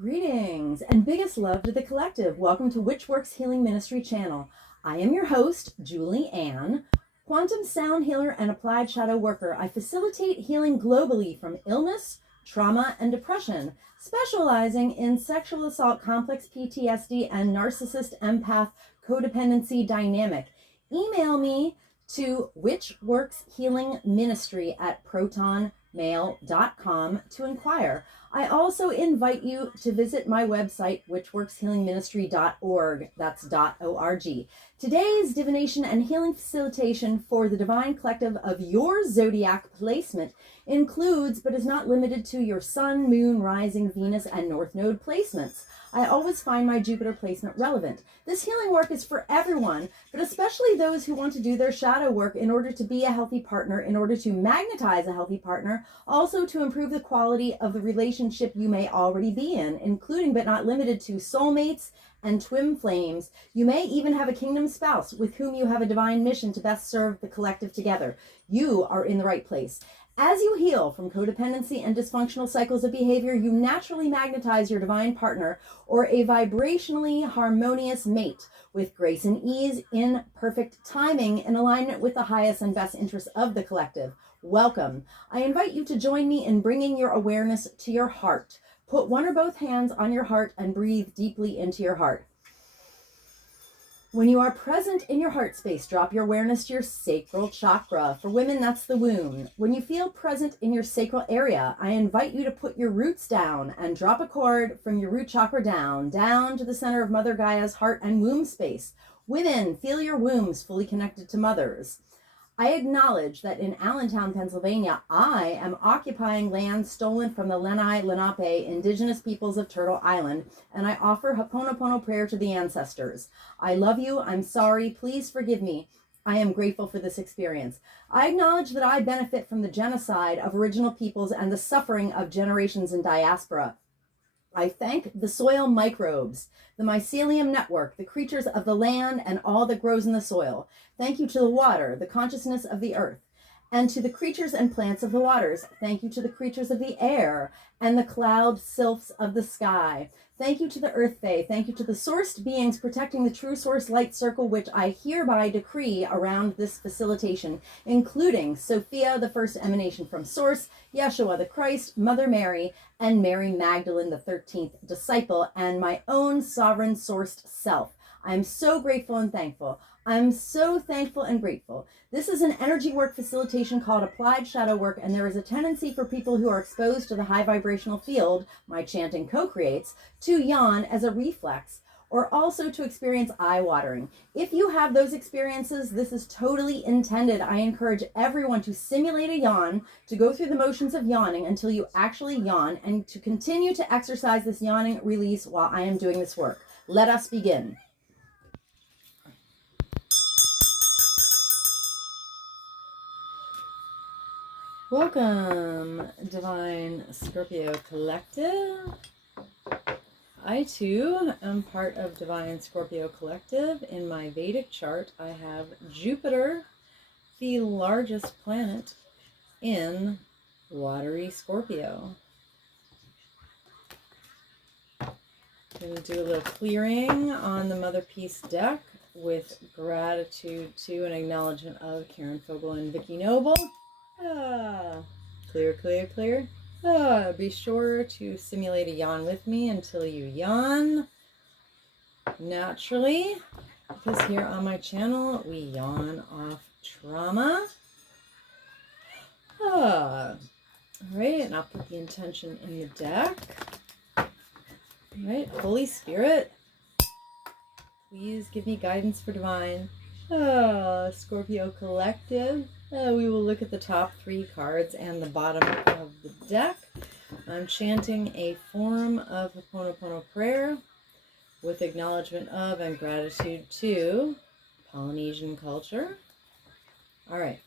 Greetings and biggest love to the collective. Welcome to Which Works Healing Ministry channel. I am your host, Julie Ann, quantum sound healer and applied shadow worker. I facilitate healing globally from illness, trauma, and depression, specializing in sexual assault, complex PTSD, and narcissist empath codependency dynamic. Email me to whichworkshealingministry@protonmail.com to inquire. I also invite you to visit my website, whichworkshealingministry.org. That's .org. Today's divination and healing facilitation for the divine collective of your zodiac placement includes, but is not limited to, your sun, moon, rising, Venus, and north node placements. I always find my Jupiter placement relevant. This healing work is for everyone, but especially those who want to do their shadow work in order to be a healthy partner, in order to magnetize a healthy partner, also to improve the quality of the relationship you may already be in, including but not limited to soulmates and twin flames. You may even have a kingdom spouse with whom you have a divine mission to best serve the collective together. You are in the right place. As you heal from codependency and dysfunctional cycles of behavior, you naturally magnetize your divine partner or a vibrationally harmonious mate with grace and ease, in perfect timing, in alignment with the highest and best interests of the collective. Welcome. I invite you to join me in bringing your awareness to your heart. Put one or both hands on your heart and breathe deeply into your heart. When you are present in your heart space, drop your awareness to your sacral chakra. For women, that's the womb. When you feel present in your sacral area, I invite you to put your roots down and drop a cord from your root chakra down to the center of Mother Gaia's heart and womb space. Women, feel your wombs fully connected to mothers. I acknowledge that in Allentown, Pennsylvania, I am occupying land stolen from the Lenni Lenape indigenous peoples of Turtle Island, and I offer Ho'oponopono prayer to the ancestors. I love you. I'm sorry. Please forgive me. I am grateful for this experience. I acknowledge that I benefit from the genocide of original peoples and the suffering of generations in diaspora. I thank the soil microbes, the mycelium network, the creatures of the land, and all that grows in the soil. Thank you to the water, the consciousness of the earth, and to the creatures and plants of the waters. Thank you to the creatures of the air and the cloud sylphs of the sky. Thank you to the earth fae. Thank you to the sourced beings protecting the true source light circle, which I hereby decree around this facilitation, including Sophia, the first emanation from source, Yeshua the Christ, Mother Mary, and Mary Magdalene, the 13th disciple, and my own sovereign sourced self. I'm so grateful and thankful. I'm so thankful and grateful. This is an energy work facilitation called applied shadow work, and there is a tendency for people who are exposed to the high vibrational field my chanting co-creates to yawn as a reflex, or also to experience eye watering. If you have those experiences, this is totally intended. I encourage everyone to simulate a yawn, to go through the motions of yawning until you actually yawn, and to continue to exercise this yawning release while I am doing this work. Let us begin. Welcome, Divine Scorpio Collective. I too am part of Divine Scorpio Collective. In my Vedic chart, I have Jupiter, the largest planet, in watery Scorpio. I'm going to do a little clearing on the Mother Peace deck with gratitude to and acknowledgement of Karen Fogel and Vicki Noble. Clear, clear, clear. Be sure to simulate a yawn with me until you yawn naturally, because here on my channel we yawn off trauma. All right, and I'll put the intention in the deck. All right, Holy Spirit, please give me guidance for divine Scorpio Collective. We will look at the top 3 cards and the bottom of the deck. I'm chanting a form of Ho'oponopono prayer with acknowledgement of and gratitude to Polynesian culture. All right.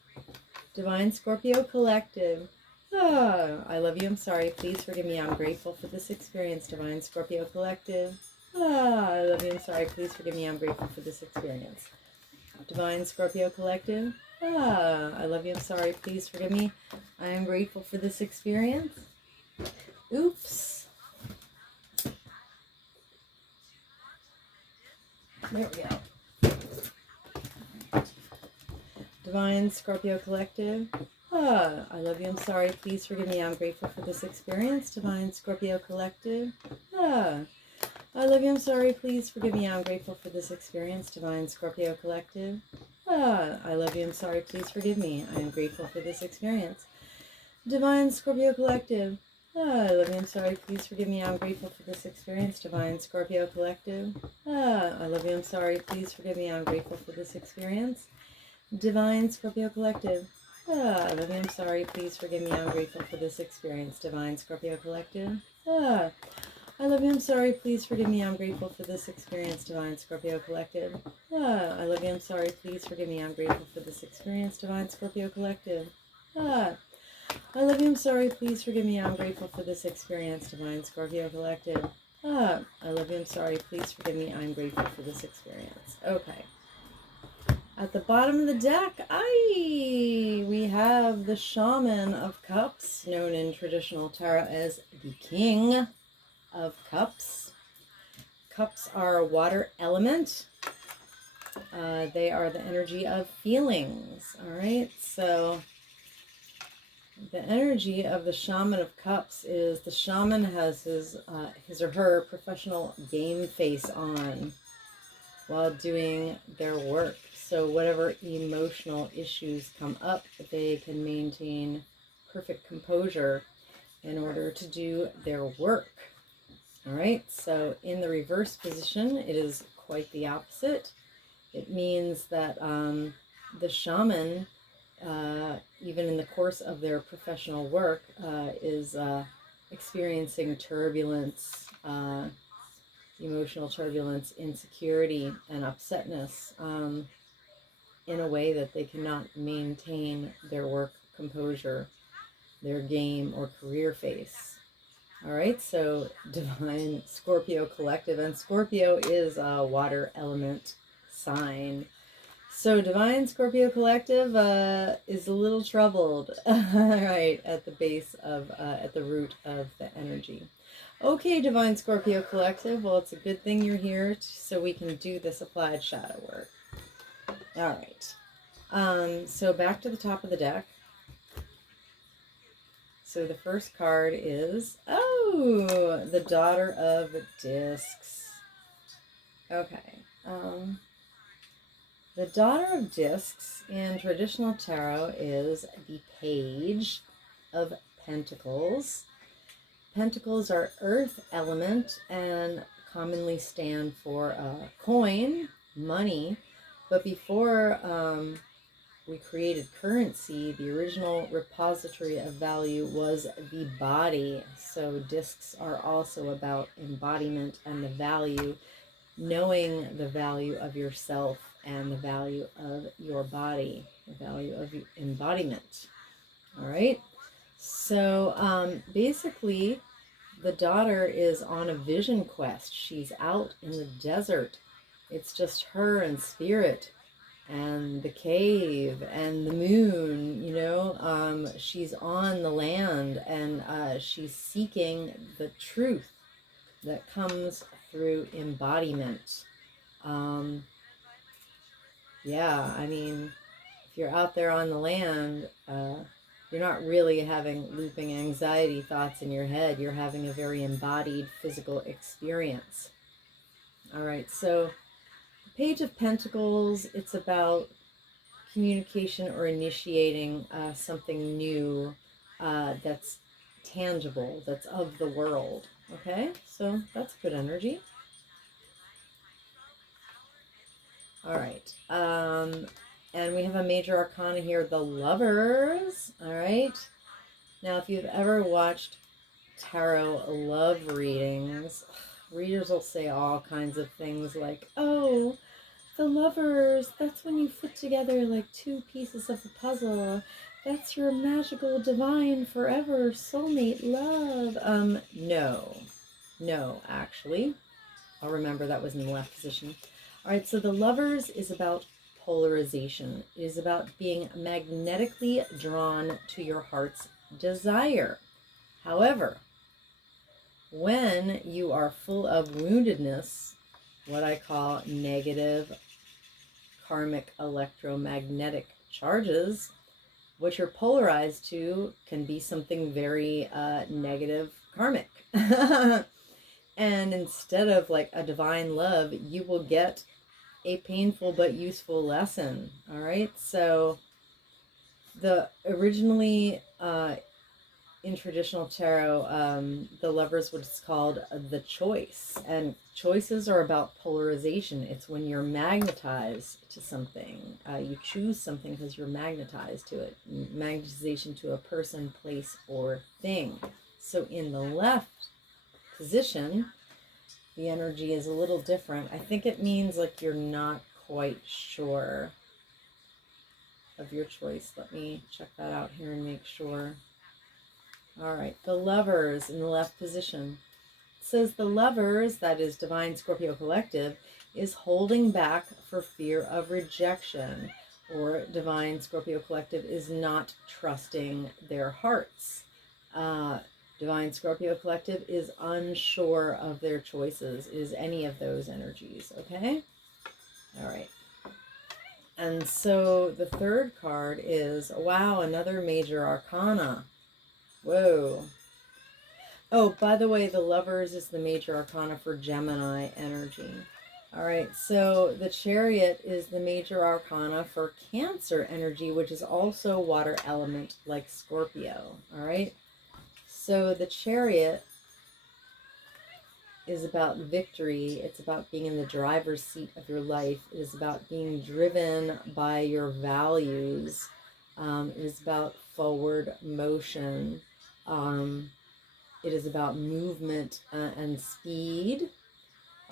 Divine Scorpio Collective. I love you. I'm sorry. Please forgive me. I'm grateful for this experience. Divine Scorpio Collective. I love you. I'm sorry. Please forgive me. I'm grateful for this experience. Divine Scorpio Collective. I love you. I'm sorry. Please forgive me. I am grateful for this experience. Oops. There we go. Divine Scorpio Collective. I love you. I'm sorry. Please forgive me. I'm grateful for this experience. Divine Scorpio Collective. I love you. I'm sorry. Please forgive me. I'm grateful for this experience. Divine Scorpio Collective. I love you. I'm sorry. Please forgive me. I am grateful for this experience. Divine Scorpio Collective. I love you. I'm sorry. Please forgive me. I'm grateful for this experience. Divine Scorpio Collective. I love you. I'm sorry. Please forgive me. I'm grateful for this experience. Divine Scorpio Collective. I love you. I'm sorry. Please forgive me. I'm grateful for this experience. Divine Scorpio Collective. I love you. I'm sorry. Please forgive me. I'm grateful for this experience. Divine Scorpio Collective. I love you. I'm sorry. Please forgive me. I'm grateful for this experience. Divine Scorpio Collective. I love you. I'm sorry. Please forgive me. I'm grateful for this experience. Divine Scorpio Collective. I love you. I'm sorry. Please forgive me. I'm grateful for this experience. Okay. At the bottom of the deck, we have the Shaman of Cups, known in traditional tarot as the King of Cups. Cups are a water element. They are the energy of feelings. All right, so the energy of the Shaman of Cups is the shaman has his or her professional game face on while doing their work. So whatever emotional issues come up, they can maintain perfect composure in order to do their work. All right, so in the reverse position, it is quite the opposite. It means that the shaman, even in the course of their professional work, is experiencing turbulence, emotional turbulence, insecurity, and upsetness in a way that they cannot maintain their work composure, their game or career face. All right, so Divine Scorpio Collective, and Scorpio is a water element sign. So Divine Scorpio Collective is a little troubled, right, at the base of, at the root of the energy. Okay, Divine Scorpio Collective, well, it's a good thing you're here so we can do this applied shadow work. All right, so back to the top of the deck. So the first card is, the Daughter of Discs. Okay, the Daughter of Discs in traditional tarot is the Page of Pentacles. Pentacles are earth element and commonly stand for coin, money, but before we created currency, the original repository of value was the body. So discs are also about embodiment and the value, knowing the value of yourself and the value of your body, the value of embodiment. All right. So basically, the daughter is on a vision quest. She's out in the desert. It's just her and spirit and the cave and the moon, you know. She's on the land, and she's seeking the truth that comes through embodiment. Yeah, I mean, if you're out there on the land, you're not really having looping anxiety thoughts in your head. You're having a very embodied physical experience. All right, so the Page of Pentacles, it's about communication or initiating something new that's tangible, that's of the world. Okay, so that's good energy. All right, and we have a major arcana here, the Lovers. All right, now if you've ever watched tarot love readings, readers will say all kinds of things like, oh, the lovers, that's when you fit together like two pieces of a puzzle. That's your magical, divine, forever soulmate love. No, actually. I'll remember that was in the left position. All right, so the Lovers is about polarization. It is about being magnetically drawn to your heart's desire. However, when you are full of woundedness what I call negative karmic electromagnetic charges, which are polarized to can be something very negative karmic. And instead of like a divine love, you will get a painful but useful lesson. All right. So the originally in traditional tarot, the lovers what's called the choice, and choices are about polarization. It's when you're magnetized to something. You choose something because you're magnetized to it. Magnetization to a person, place, or thing. So in the left position, the energy is a little different. I think it means like you're not quite sure of your choice. Let me check that out here and make sure. All right, the lovers in the left position. It says the lovers, that is Divine Scorpio Collective, is holding back for fear of rejection, or Divine Scorpio Collective is not trusting their hearts. Divine Scorpio Collective is unsure of their choices, is any of those energies, okay? All right. And so the third card is, wow, another major arcana. Whoa. Oh, by the way, the lovers is the major arcana for Gemini energy. All right, so the chariot is the major arcana for Cancer energy, which is also water element like Scorpio. All right, so the chariot is about victory. It's about being in the driver's seat of your life. It is about being driven by your values. It is about forward motion. It is about movement and speed.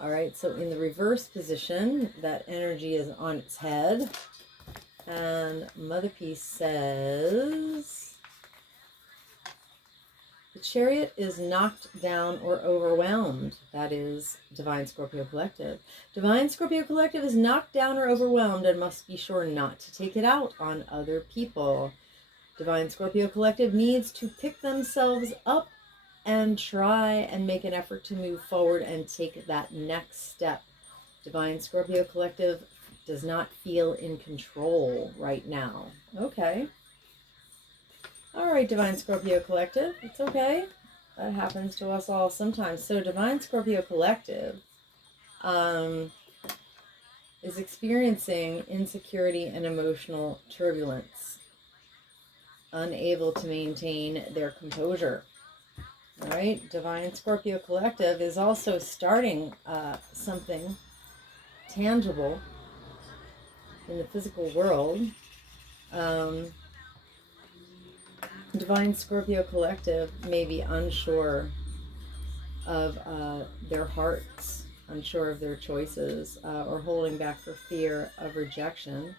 All right, so in the reverse position, that energy is on its head. And Mother Peace says, the chariot is knocked down or overwhelmed. That is Divine Scorpio Collective. Divine Scorpio Collective is knocked down or overwhelmed and must be sure not to take it out on other people. Divine Scorpio Collective needs to pick themselves up and try and make an effort to move forward and take that next step. Divine Scorpio Collective does not feel in control right now. Okay. All right, Divine Scorpio Collective. It's okay. That happens to us all sometimes. So Divine Scorpio Collective is experiencing insecurity and emotional turbulence, unable to maintain their composure. All right, Divine Scorpio Collective is also starting something tangible in the physical world. Divine Scorpio Collective may be unsure of their hearts, unsure of their choices, or holding back for fear of rejection,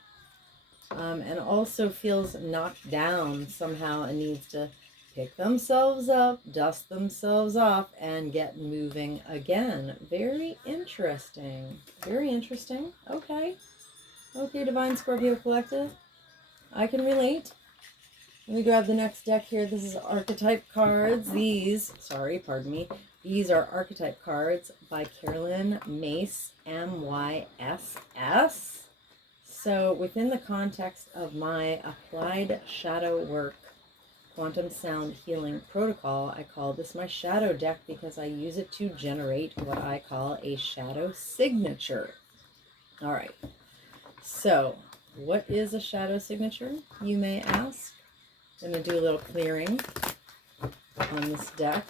and also feels knocked down somehow and needs to pick themselves up, dust themselves off, and get moving again. Very interesting. Very interesting. Okay. Okay, Divine Scorpio Collective. I can relate. Let me grab the next deck here. This is archetype cards. These are archetype cards by Carolyn Mace, MYSS. So within the context of my applied shadow work, quantum sound healing protocol, I call this my shadow deck because I use it to generate what I call a shadow signature. All right. So what is a shadow signature, you may ask? I'm going to do a little clearing on this deck.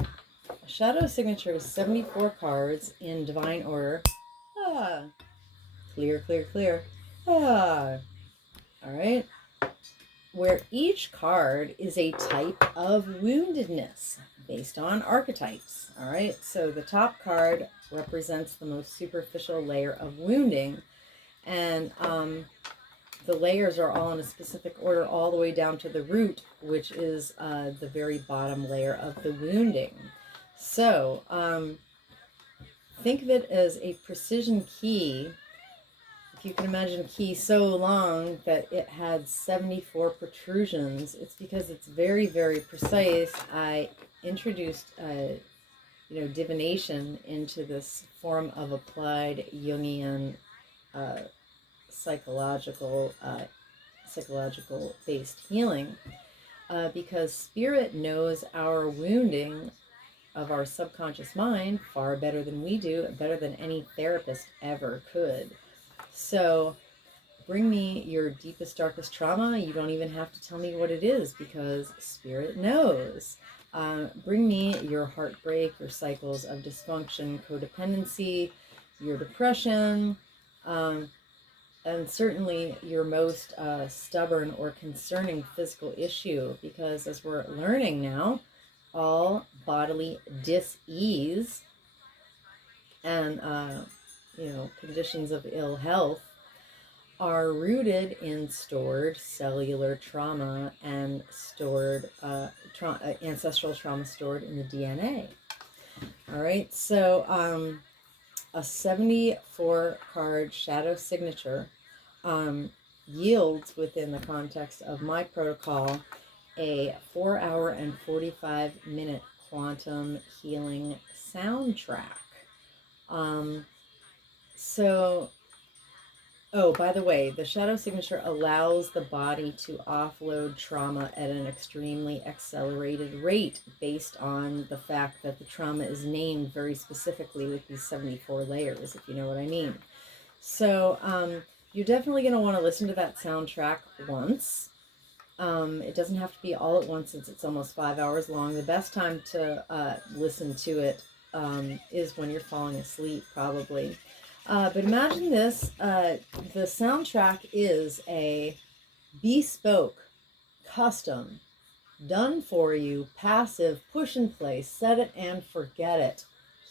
A shadow signature is 74 cards in divine order. Clear, clear, clear. All right. Where each card is a type of woundedness based on archetypes. All right. So the top card represents the most superficial layer of wounding. And the layers are all in a specific order all the way down to the root, which is the very bottom layer of the wounding. So think of it as a precision key. If you can imagine a key so long that it had 74 protrusions, it's because it's very, very precise. I introduced divination into this form of applied Jungian uh, psychological based healing, because spirit knows our wounding of our subconscious mind far better than we do, better than any therapist ever could. So bring me your deepest, darkest trauma. You don't even have to tell me what it is, because spirit knows. Bring me your heartbreak, your cycles of dysfunction, codependency, your depression, and certainly your most stubborn or concerning physical issue, because as we're learning now, all bodily dis-ease and conditions of ill health are rooted in stored cellular trauma and stored ancestral trauma stored in the DNA. All right, so a 74 card shadow signature yields, within the context of my protocol, a 4-hour and 45-minute quantum healing soundtrack. Oh, by the way, the shadow signature allows the body to offload trauma at an extremely accelerated rate, based on the fact that the trauma is named very specifically with these 74 layers, if you know what I mean. So you're definitely going to want to listen to that soundtrack once. It doesn't have to be all at once, since it's almost 5 hours long. The best time to listen to it is when you're falling asleep, probably. But imagine this, the soundtrack is a bespoke, custom, done for you, passive, push and play, set it and forget it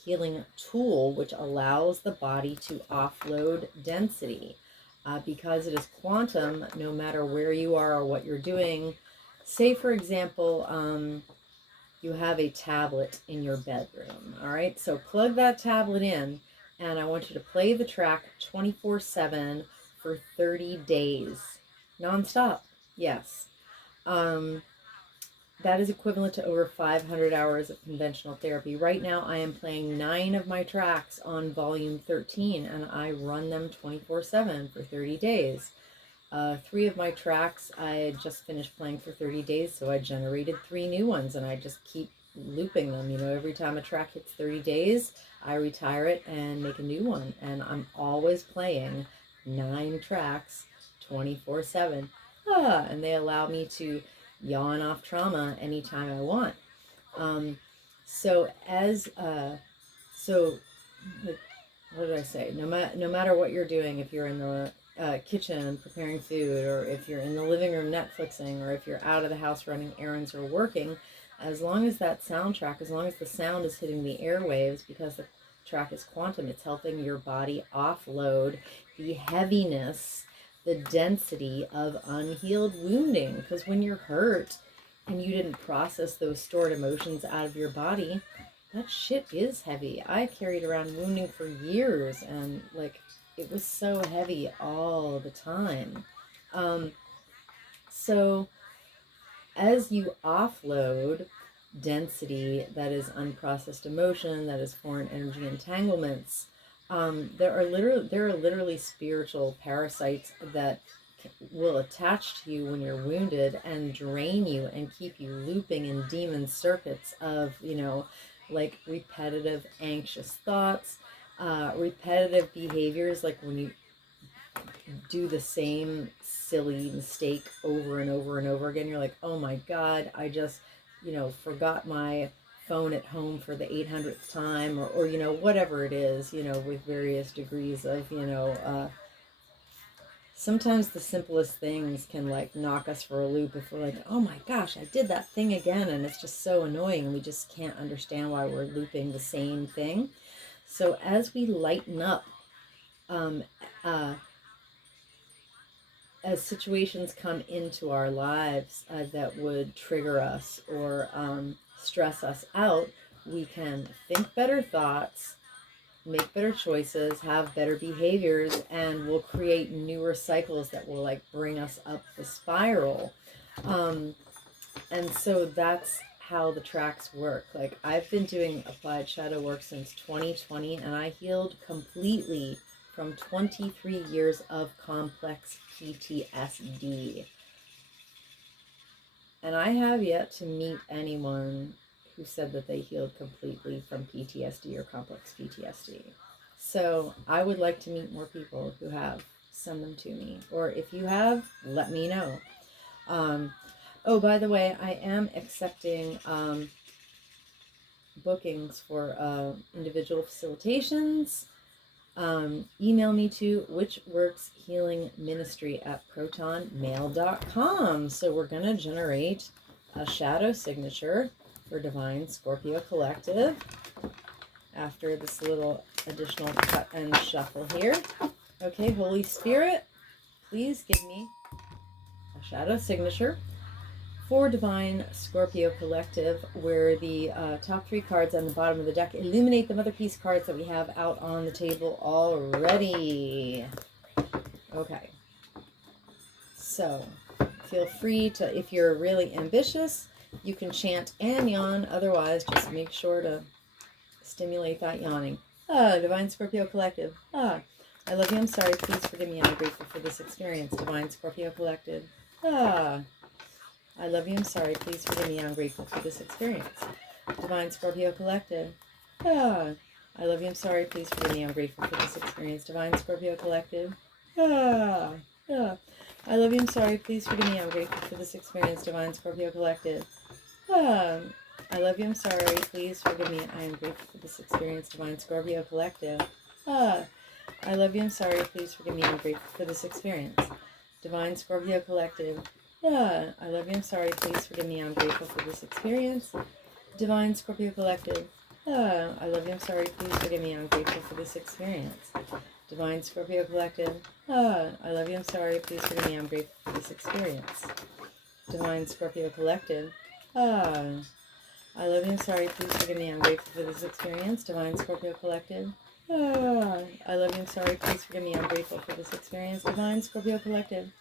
healing tool, which allows the body to offload density. Because it is quantum, no matter where you are or what you're doing. Say, for example, you have a tablet in your bedroom, all right? So plug that tablet in, and I want you to play the track 24/7 for 30 days. Non-stop, yes. That is equivalent to over 500 hours of conventional therapy. Right now, I am playing 9 of my tracks on volume 13, and I run them 24/7 for 30 days. 3 of my tracks I had just finished playing for 30 days, so I generated 3 new ones, and I just keep looping them. Every time a track hits 30 days, I retire it and make a new one, and I'm always playing 9 tracks 24/7. And they allow me to yawn off trauma anytime I want. What did I say? No matter what you're doing, if you're in the kitchen preparing food, or if you're in the living room Netflixing, or if you're out of the house running errands or working, as long as that soundtrack, as long as the sound is hitting the airwaves, because the track is quantum, it's helping your body offload the heaviness, the density of unhealed wounding. Because when you're hurt and you didn't process those stored emotions out of your body, that shit is heavy. I carried around wounding for years, and it was so heavy all the time. So as you offload density, that is unprocessed emotion, that is foreign energy entanglements, there are literally spiritual parasites that will attach to you when you're wounded and drain you and keep you looping in demon circuits of repetitive anxious thoughts, repetitive behaviors, like when you do the same silly mistake over and over and over again. You're like, oh my God, I just forgot my phone at home for the 800th time, or whatever it is, with various degrees of sometimes the simplest things can knock us for a loop, if we're like, oh my gosh, I did that thing again, and it's just so annoying, and we just can't understand why we're looping the same thing. So as we lighten up, as situations come into our lives that would trigger us or stress us out, we can think better thoughts, make better choices, have better behaviors, and we'll create newer cycles that will bring us up the spiral. And so that's how the tracks work. Like, I've been doing applied shadow work since 2020, and I healed completely from 23 years of complex PTSD. And I have yet to meet anyone who said that they healed completely from PTSD or complex PTSD. So I would like to meet more people who have. Send them to me. Or if you have, let me know. Oh, by the way, I am accepting bookings for individual facilitations. Email me to whichworkshealingministry@protonmail.com. So we're going to generate a shadow signature for Divine Scorpio Collective after this little additional cut and shuffle here. Okay, Holy Spirit, please give me a shadow signature for Divine Scorpio Collective, where the top 3 cards on the bottom of the deck illuminate the Mother Peace cards that we have out on the table already. Okay. So, feel free to, if you're really ambitious, you can chant and yawn. Otherwise, just make sure to stimulate that yawning. Divine Scorpio Collective. I love you. I'm sorry. Please forgive me. I'm grateful for this experience. Divine Scorpio Collective. I love you. I'm sorry. Please forgive me. I'm grateful for this experience. Divine Scorpio Collective. I love you. I'm sorry. Please forgive me. I'm grateful for this experience. Divine Scorpio Collective. I love you. I'm sorry. Please forgive me. I'm grateful for this experience. Divine Scorpio Collective. I love you. I'm sorry. Please forgive me. I am grateful for this experience. Divine Scorpio Collective. I love you. I'm sorry. Please forgive me. I'm grateful for this experience. Divine Scorpio Collective. I love you. I'm sorry. Please forgive me. I'm grateful for this experience. Divine Scorpio Collective. I love you. I'm sorry. Please forgive me. I'm grateful for this experience. Divine Scorpio Collective. I love you. I'm sorry. Please forgive me. I'm grateful for this experience. Divine Scorpio Collective. I love you. I'm sorry. Please forgive me. I'm grateful for this experience. Divine Scorpio Collective. I love you. I'm sorry. Please forgive me. I'm grateful for this experience. Divine Scorpio Collective.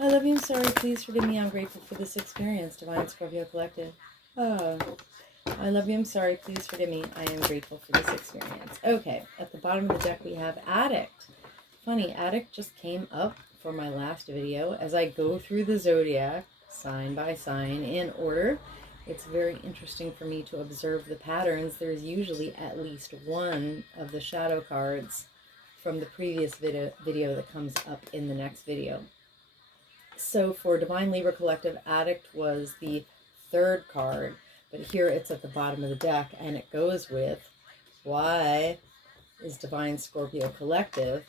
I love you. I'm sorry. Please forgive me. I'm grateful for this experience. Divine Scorpio Collective. I love you. I'm sorry. Please forgive me. I am grateful for this experience. Okay. At the bottom of the deck, we have Addict. Funny, Addict just came up for my last video. As I go through the zodiac, sign by sign, in order, it's very interesting for me to observe the patterns. There's usually at least one of the shadow cards from the previous video that comes up in the next video. So for Divine Libra Collective, Addict was the 3rd card, but here it's at the bottom of the deck, and it goes with, why is Divine Scorpio Collective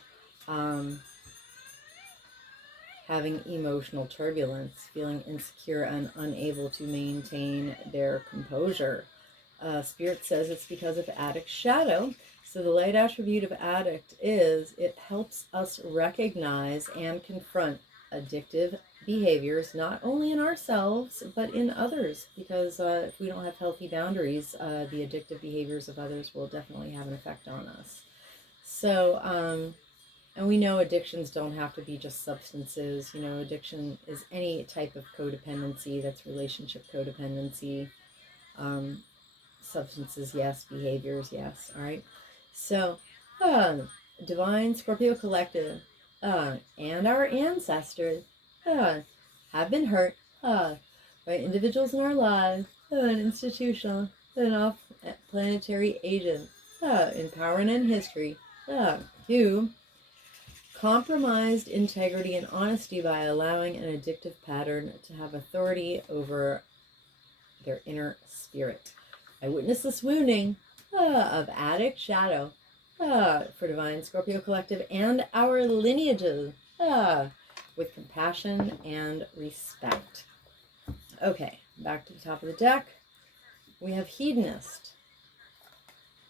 having emotional turbulence, feeling insecure and unable to maintain their composure? Spirit says it's because of Addict's shadow. So the light attribute of Addict is it helps us recognize and confront addictive behaviors, not only in ourselves, but in others. Because if we don't have healthy boundaries, the addictive behaviors of others will definitely have an effect on us. So, and we know addictions don't have to be just substances. You know, addiction is any type of codependency. That's relationship codependency. Substances, yes. Behaviors, yes. All right. So, Divine Scorpio Collective and our ancestors have been hurt by individuals in our lives, an institutional, and off-planetary agents in power and in history who compromised integrity and honesty by allowing an addictive pattern to have authority over their inner spirit. I witnessed this wounding of Addict shadow for Divine Scorpio Collective and our lineages with compassion and respect. Okay, back to the top of the deck. We have Hedonist.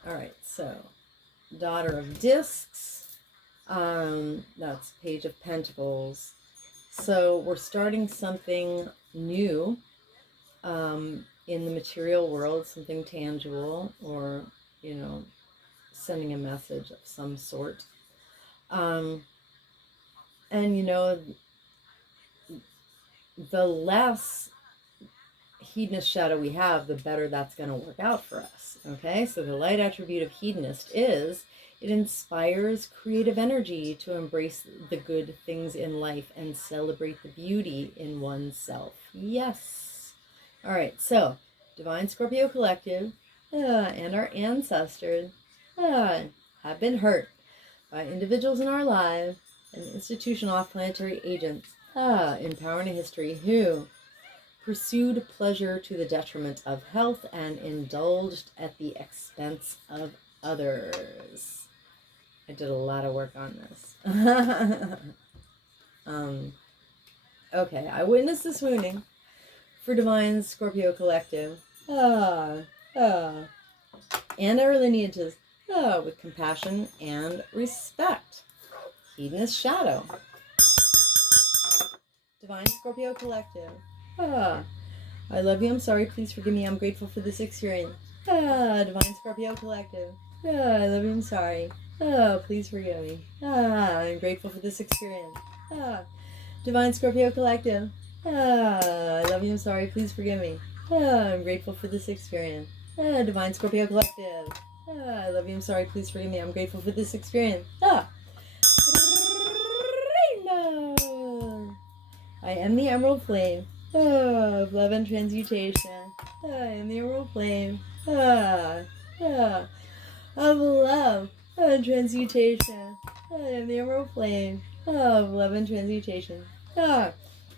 All right, so Daughter of Discs. That's Page of Pentacles. So we're starting something new in the material world, something tangible, or, you know, sending a message of some sort. And, you know, the less hedonist shadow we have, the better that's going to work out for us. Okay, so the light attribute of hedonist is it inspires creative energy to embrace the good things in life and celebrate the beauty in oneself. Yes. All right, so Divine Scorpio Collective and our ancestors have been hurt by individuals in our lives and institutional off-planetary agents in power and history who pursued pleasure to the detriment of health and indulged at the expense of others. I did a lot of work on this. Okay, I witnessed this wounding for Divine Scorpio Collective and our lineages with compassion and respect. Hedonist Shadow. Divine Scorpio Collective. I love you, I'm sorry, please forgive me, I'm grateful for this experience. Divine Scorpio Collective. I love you, I'm sorry. Please forgive me. I'm grateful for this experience. Divine Scorpio Collective. I love you, I'm sorry, please forgive me. I'm grateful for this experience. Divine Scorpio Collective. I love you, I'm sorry, please forgive me, I'm grateful for this experience. Rainbow. I am the Emerald Flame of love and transmutation. I am the Emerald Flame of love and transmutation. I am the Emerald Flame of love and transmutation. Rainbows.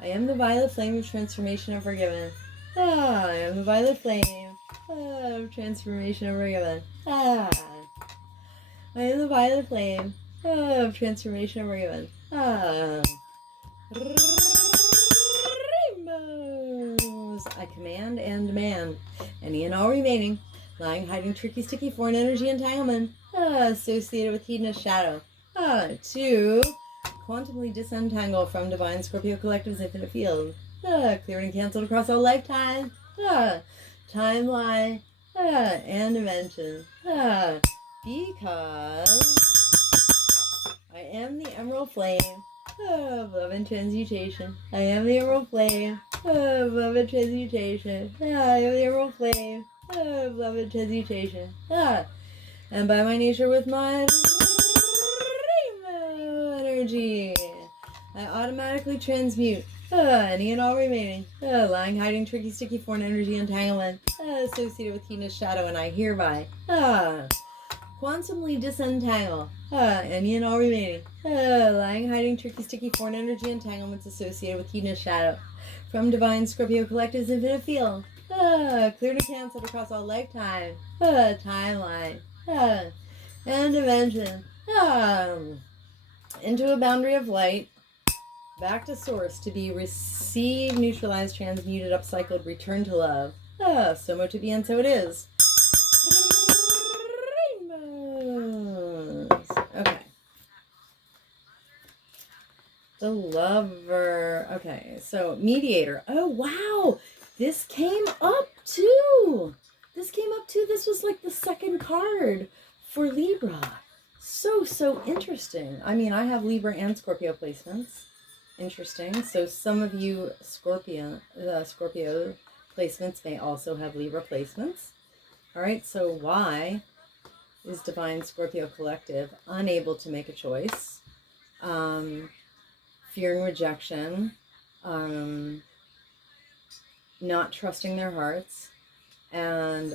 I am the Violet Flame of transformation and forgiveness. I am the Violet Flame of transformation and forgiveness. I am the Violet Flame of transformation and forgiveness. Rainbows. I command and demand any and all remaining lying, hiding, tricky, sticky, foreign energy entanglement associated with hedonist shadow to quantumly disentangle from Divine Scorpio Collective's infinite field, cleared and canceled across all lifetime, timeline, and dimension, because I am the Emerald Flame of love and transmutation. I am the Emerald Flame of love and transmutation. I am the Emerald Flame of love and transmutation. And by my nature with my rainbow energy, I automatically transmute any and all remaining lying, hiding, tricky, sticky, foreign energy entanglement associated with hedonist shadow, and I hereby quantumly disentangle any and all remaining lying, hiding, tricky, sticky, foreign energy entanglements associated with hedonist shadow from Divine Scorpio Collective's infinite field, cleared and canceled across all lifetime, timeline, and dimension, into a boundary of light, back to source to be received, neutralized, transmuted, upcycled, returned to love. So much to be, and so it is. Rainbows. Okay. The Lover. Okay, so Mediator. Oh, wow. This came up too. This was like the second card for Libra. So interesting. I mean, I have Libra and Scorpio placements. Interesting. So some of you Scorpio placements may also have Libra placements. All right, so why is Divine Scorpio Collective unable to make a choice? Fearing rejection, not trusting their hearts, and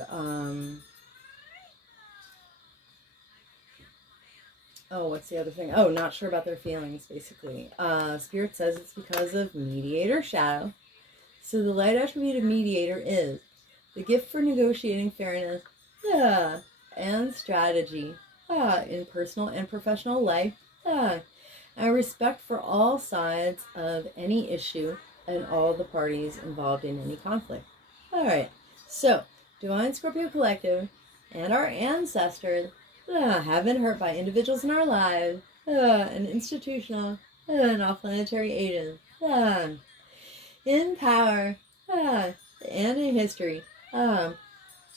what's the other thing? Oh, not sure about their feelings, basically. Spirit says it's because of Mediator Shadow. So the light attribute of Mediator is the gift for negotiating fairness and strategy in personal and professional life, and respect for all sides of any issue and all the parties involved in any conflict. All right, so Divine Scorpio Collective and our ancestors have been hurt by individuals in our lives and institutional and off-planetary agents in power and in history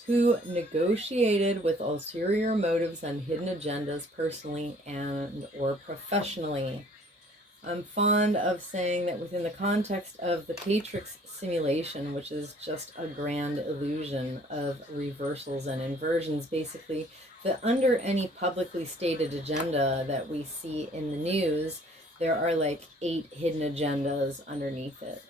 who negotiated with ulterior motives and hidden agendas personally and or professionally I'm fond of saying that within the context of the Matrix simulation, which is just a grand illusion of reversals and inversions, basically, that under any publicly stated agenda that we see in the news, there are like 8 hidden agendas underneath it.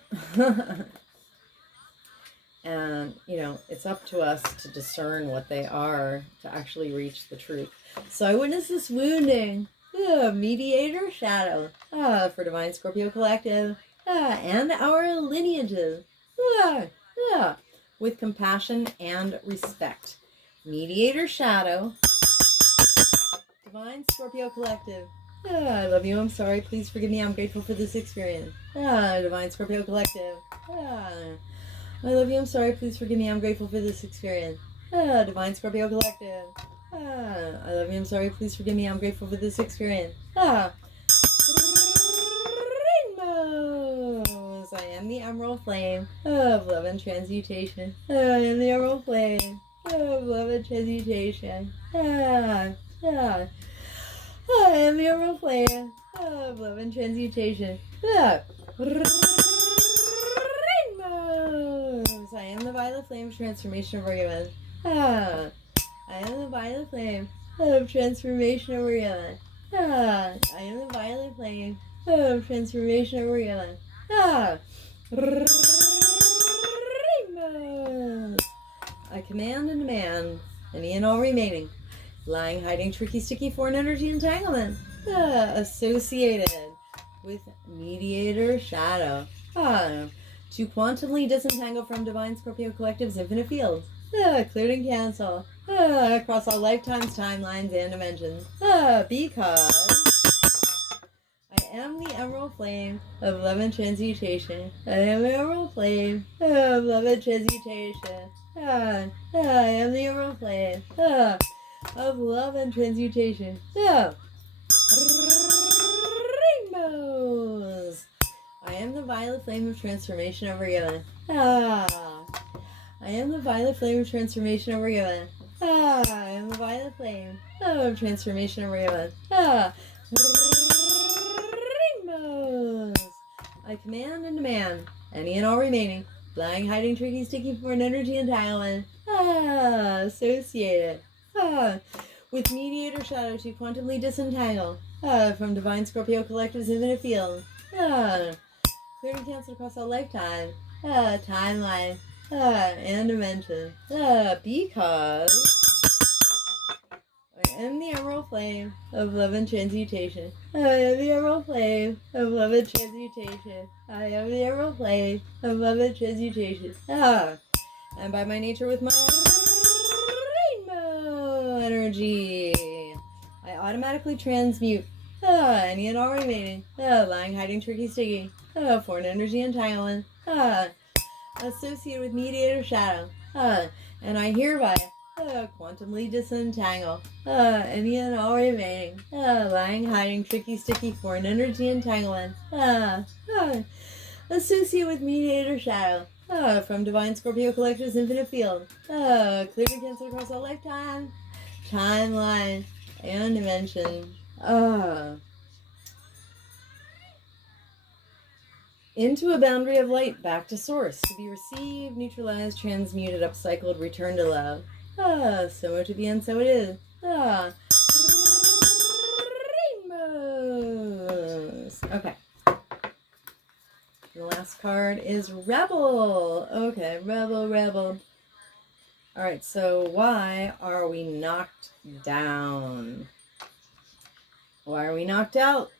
And, you know, it's up to us to discern what they are to actually reach the truth. So I witnessed this wounding. Mediator shadow for Divine Scorpio Collective and our lineages with compassion and respect. Mediator shadow, Divine Scorpio Collective. I love you, I'm sorry, please forgive me, I'm grateful for this experience. Divine Scorpio Collective. I love you, I'm sorry, please forgive me, I'm grateful for this experience. Divine Scorpio Collective. I love you, I'm sorry, please forgive me, I'm grateful for this experience. Rainbows. I am the emerald flame of love and transmutation. I am the emerald flame of love and transmutation. I am the emerald flame of love and transmutation. Rainbows. I am the violet flame of transformation of Organ. I am the violet flame of transformation of Organ. I am the violet flame of transformation of Organ. Rainbows. I command and demand any and all remaining lying, hiding, tricky, sticky, foreign energy entanglement associated with mediator shadow to quantumly disentangle from Divine Scorpio Collective's infinite fields, cleared and cancel across all lifetimes, timelines, and dimensions, because I am the emerald flame of love and transmutation. I am the emerald flame of love and transmutation. I am the emerald flame of love and transmutation. Rainbows. I am the violet flame of transformation over Yemen. I am the violet flame of transformation over Yemen. I am the violet flame of transformation over Yemen. Rainbows. I command and demand any and all remaining lying, hiding, tricky, sticky, foreign energy entanglement associated with mediator shadow to quantumly disentangle from Divine Scorpio Collective's infinite field. Clear and cancel across all lifetime, timeline, and dimension. Because I am the emerald flame of love and transmutation. I am the emerald flame of love and transmutation. I am the emerald flame of love and transmutation. And by my nature with my rainbow energy, I automatically transmute any and all remaining lying, hiding, tricky, sticky, foreign energy entanglement associated with mediator shadow. And I hereby quantumly disentangle any and all remaining lying, hiding, tricky, sticky, foreign energy entanglement associated with mediator shadow from Divine Scorpio Collective's infinite field. Clear and cancel across all lifetime, timeline, and dimension. Into a boundary of light, back to source, to be received, neutralized, transmuted, upcycled, returned to love. So to be and so it is. Rainbows. Okay. The last card is Rebel. Okay, Rebel. Alright, so why are we knocked down? Why are we knocked out?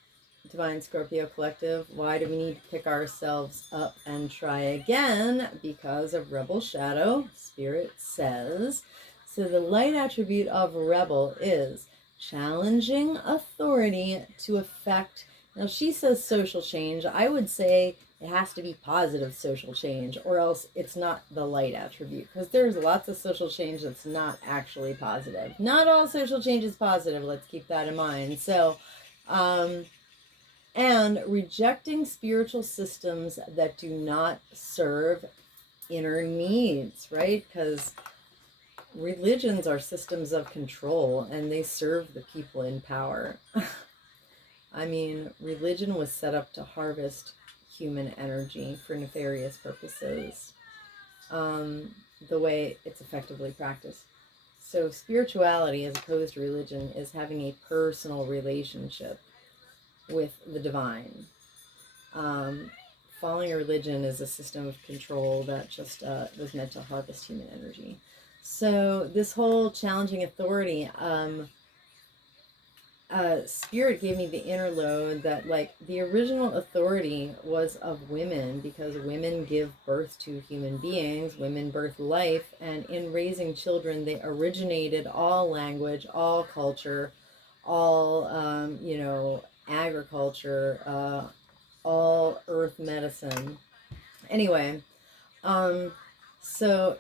Divine Scorpio Collective, why do we need to pick ourselves up and try again? Because of Rebel Shadow, Spirit says. So the light attribute of Rebel is challenging authority to affect. Now she says social change. I would say it has to be positive social change, or else it's not the light attribute, because there's lots of social change that's not actually positive. Not all social change is positive. Let's keep that in mind. So, and rejecting spiritual systems that do not serve inner needs, right? Because religions are systems of control and they serve the people in power. I mean, religion was set up to harvest human energy for nefarious purposes, the way it's effectively practiced. So spirituality, as opposed to religion, is having a personal relationship with the divine. Following a religion is a system of control that just was meant to harvest human energy. So this whole challenging authority, Spirit gave me the inner load that, like, the original authority was of women, because women give birth to human beings, women birth life, and in raising children, they originated all language, all culture, all, agriculture, all earth medicine. Anyway, so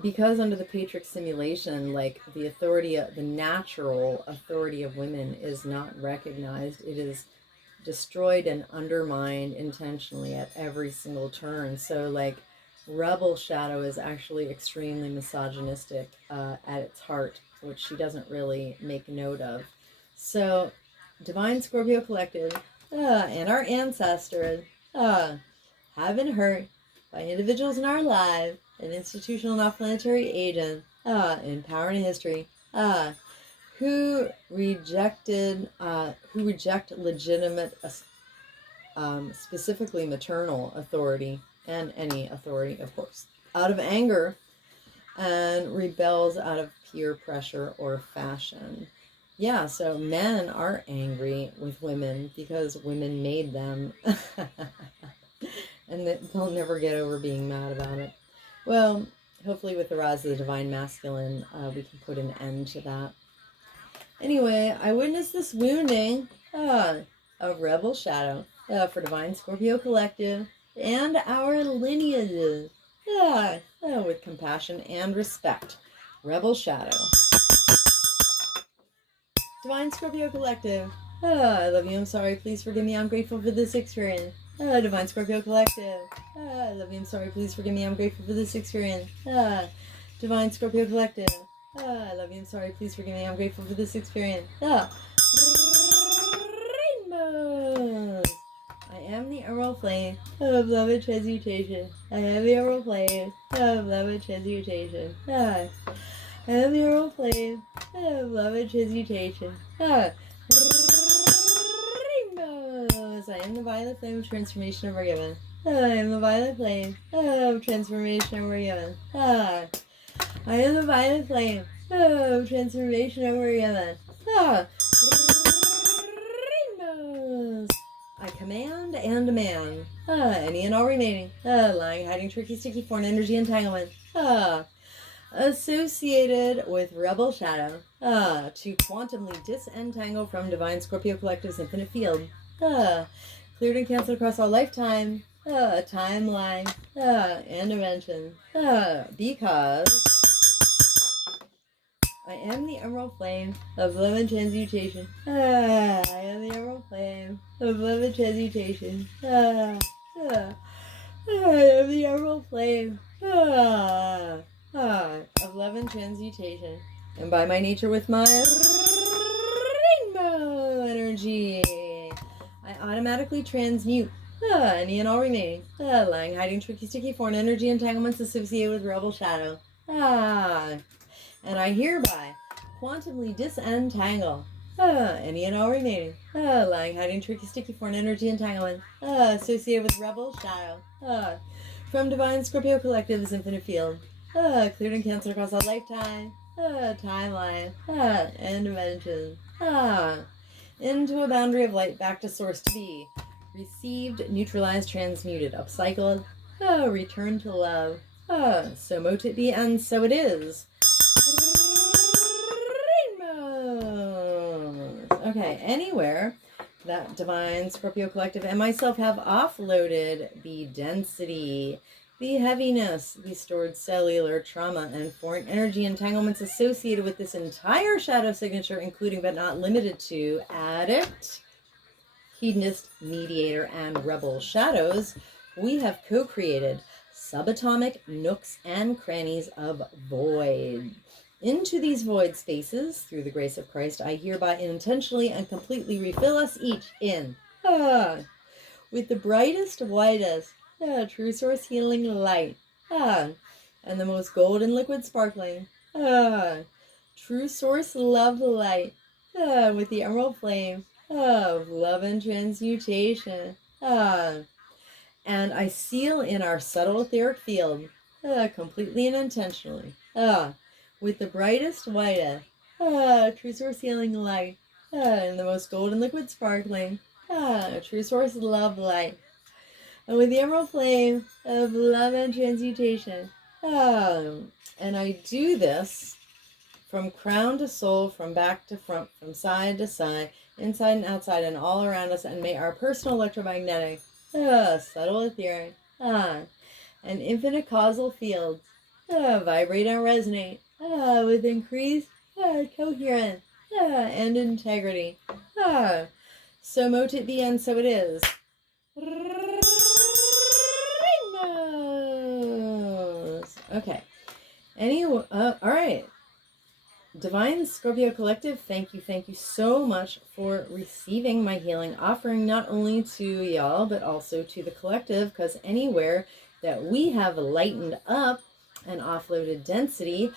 because under the Patrix simulation, like, the authority, the natural authority of women is not recognized. It is destroyed and undermined intentionally at every single turn. So, like, Rebel Shadow is actually extremely misogynistic at its heart, which she doesn't really make note of. So, Divine Scorpio Collective and our ancestors have been hurt by individuals in our lives and institutional non-planetary agents in power and history who reject legitimate, specifically maternal authority, and any authority, of course, out of anger, and rebels out of peer pressure or fashion. Yeah, so men are angry with women because women made them. And they'll never get over being mad about it. Well, hopefully with the rise of the divine masculine, we can put an end to that. Anyway, I witnessed this wounding of Rebel Shadow for Divine Scorpio Collective and our lineages with compassion and respect. Rebel Shadow. Divine Scorpio Collective. I love you, I'm sorry, please forgive me, I'm grateful for this experience. Divine Scorpio Collective. I love you, I'm sorry, please forgive me, I'm grateful for this experience. Divine Scorpio Collective. I love you, I'm sorry, please forgive me, I'm grateful for this experience. Rainbows. I am the Emerald Flame of Love and Transmutation. I am the Emerald Flame of Love and Transmutation. I am the Emerald Flame of Love and Transmutation. Rainbows. I am the Violet Flame of Transformation of Forgiven. I am the Violet Flame of Transformation of Forgiven. I am the Violet Flame of Transformation of Forgiven. Rainbows. I command and demand any and all remaining lying, hiding, tricky, sticky, foreign energy entanglement associated with Rebel Shadow to quantumly disentangle from Divine Scorpio Collective's infinite field, cleared and canceled across all lifetime, timeline, and dimension, because I am the Emerald Flame of Love and Transmutation. I am the Emerald Flame of Love and Transmutation. I am the Emerald Flame of Love and Transmutation. And by my nature with my rainbow energy, I automatically transmute any and all remaining lying, hiding, tricky, sticky, foreign energy entanglements associated with Rebel Shadow. And I hereby quantumly disentangle any and all remaining lying, hiding, tricky, sticky, foreign energy entanglement associated with Rebel Shadow from Divine Scorpio Collective's infinite field, cleared and canceled across all lifetime, timeline, and dimension, into a boundary of light, back to source to be, received, neutralized, transmuted, upcycled, returned to love, so mote it be, and so it is. Rainbows. Okay, anywhere that Divine Scorpio Collective and myself have offloaded the density, the heaviness, the stored cellular trauma, and foreign energy entanglements associated with this entire shadow signature, including but not limited to addict, hedonist, mediator, and rebel shadows, we have co-created subatomic nooks and crannies of void. Into these void spaces, through the grace of Christ, I hereby intentionally and completely refill us each in, with the brightest, whitest, true source healing light, and the most golden liquid sparkling, true source love light, with the emerald flame of love and transmutation, and I seal in our subtle etheric field, completely and intentionally, with the brightest, whitest, true source healing light, and the most golden liquid sparkling, true source love light, and with the emerald flame of love and transmutation. And I do this from crown to sole, from back to front, from side to side, inside and outside, and all around us. And may our personal electromagnetic, subtle etheric, and infinite causal fields vibrate and resonate with increased coherence and integrity. So mote it be, and so it is. Okay. Anyway, all right. Divine Scorpio Collective, thank you so much for receiving my healing offering, not only to y'all, but also to the collective, because anywhere that we have lightened up and offloaded density,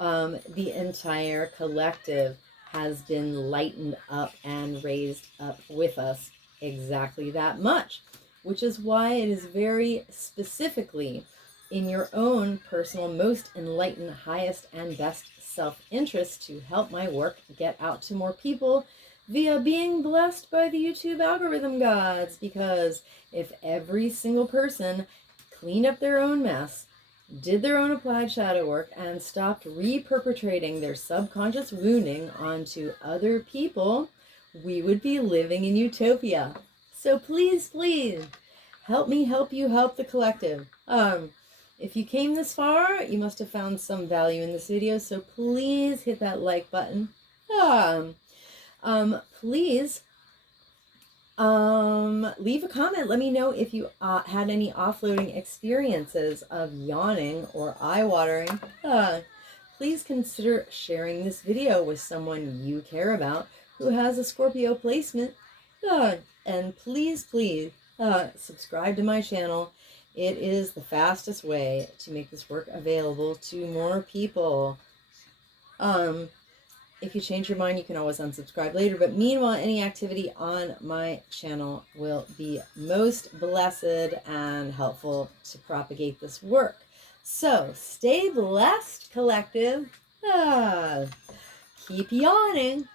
the entire collective has been lightened up and raised up with us exactly that much, which is why it is very specifically in your own personal, most enlightened, highest, and best self-interest to help my work get out to more people via being blessed by the YouTube algorithm gods. Because if every single person cleaned up their own mess, did their own applied shadow work, and stopped re-perpetrating their subconscious wounding onto other people, we would be living in utopia. So please, help me help you help the collective. If you came this far, you must have found some value in this video, so please hit that like button. Please leave a comment. Let me know if you had any offloading experiences of yawning or eye-watering. Please consider sharing this video with someone you care about who has a Scorpio placement. And please, subscribe to my channel. It is the fastest way to make this work available to more people. If you change your mind, you can always unsubscribe later. But meanwhile, any activity on my channel will be most blessed and helpful to propagate this work. So stay blessed, collective. Keep yawning.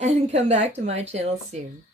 And come back to my channel soon.